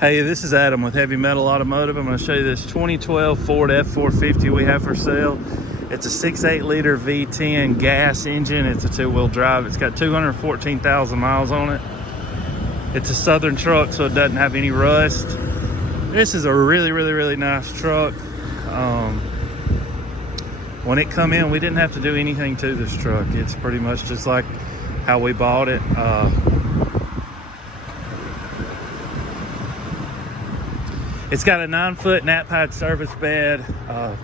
Hey, this is Adam with Heavy Metal Automotive. I'm going to show you this 2012 Ford F450 we have for sale. It's a 6.8 liter V10 gas engine. It's a two-wheel drive. It's got 214,000 miles on it. It's a Southern truck, so it doesn't have any rust. This is a really nice truck. When it come in, we didn't have to do anything to this truck. It's pretty much just like how we bought it. It's got a 9-foot nap-hide service bed. I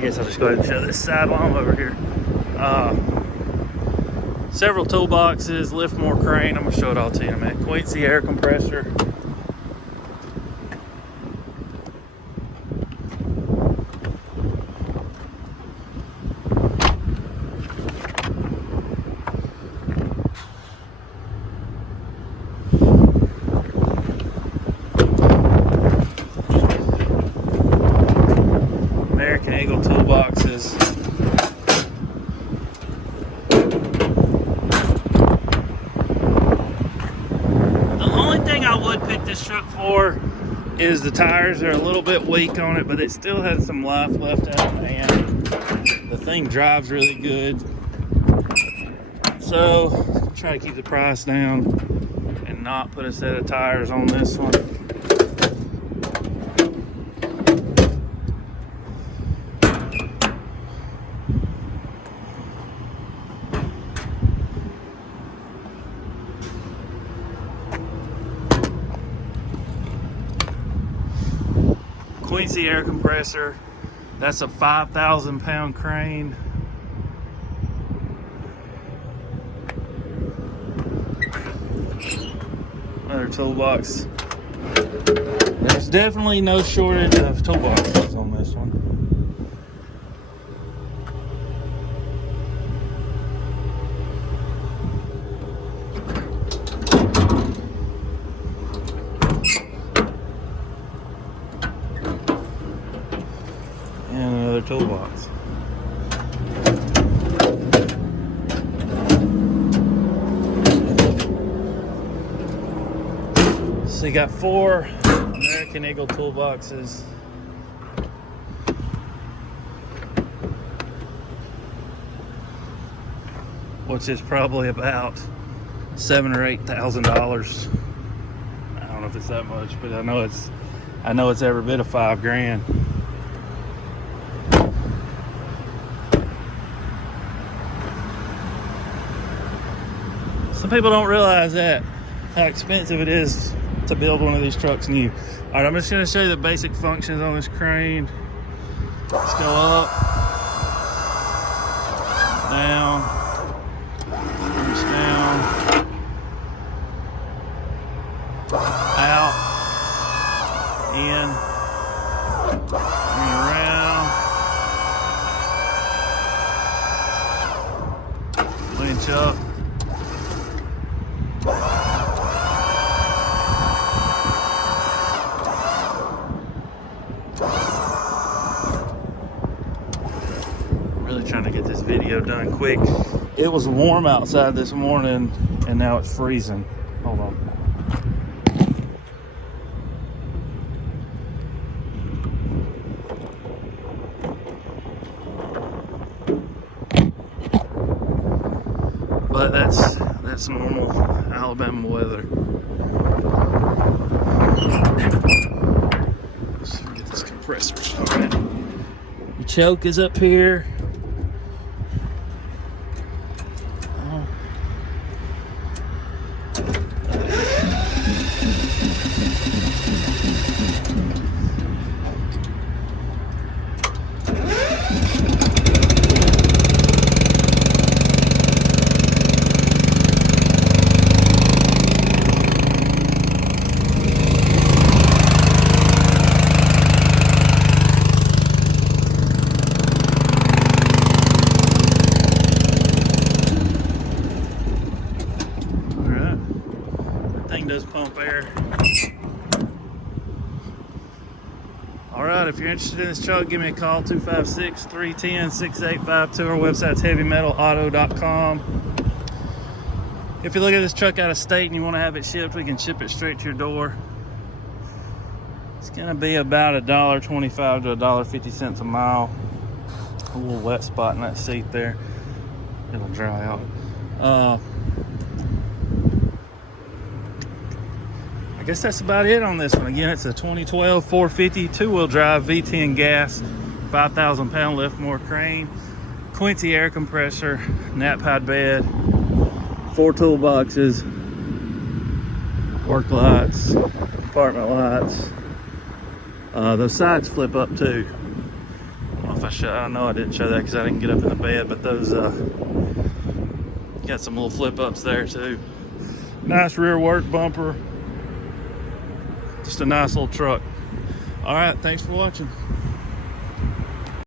guess I'll just go ahead and show this sideline over here. Several toolboxes, lift more crane. I'm gonna show it all to you in a minute. Quincy air compressor. Toolboxes. The only thing I would pick this truck for is the tires. They're a little bit weak on it, but it still has some life left out, and the thing drives really good. So try to keep the price down and not put a set of tires on this one. Quincy air compressor. That's a 5,000 pound crane. Another toolbox. There's definitely no shortage of toolboxes on this one. And another toolbox. So you got 4 American Eagle toolboxes. Which is probably about $7,000 or $8,000. I don't know if it's that much, but I know it's every bit of $5,000. Some people don't realize that, how expensive it is to build one of these trucks new. All right, I'm just gonna show you the basic functions on this crane. Let's go up, down, push down, out, in, bring around, winch up. Really trying to get this video done quick. It was warm outside this morning and now it's freezing. Hold on. But that's normal Alabama weather. Let's get this compressor started. The choke is up here. Does pump air. All right, if you're interested in this truck, give me a call, 256-310-6852. Our website's heavymetalauto.com. If you look at this truck out of state and you want to have it shipped, we can ship it straight to your door. It's gonna be about $1.25 to $1.50 a mile. A little wet spot in that seat there. It'll dry out. I guess that's about it on this one. Again, it's a 2012 450 two-wheel drive V10 gas, 5,000 pound lift-more crane, Quincy air compressor, nap pad bed, 4 toolboxes, work lights, apartment lights. Those sides flip up too. I don't know if I showed. I know I didn't show that because I didn't get up in the bed, but those got some little flip ups there too. Nice rear work bumper. Just a nice little truck. All right, thanks for watching.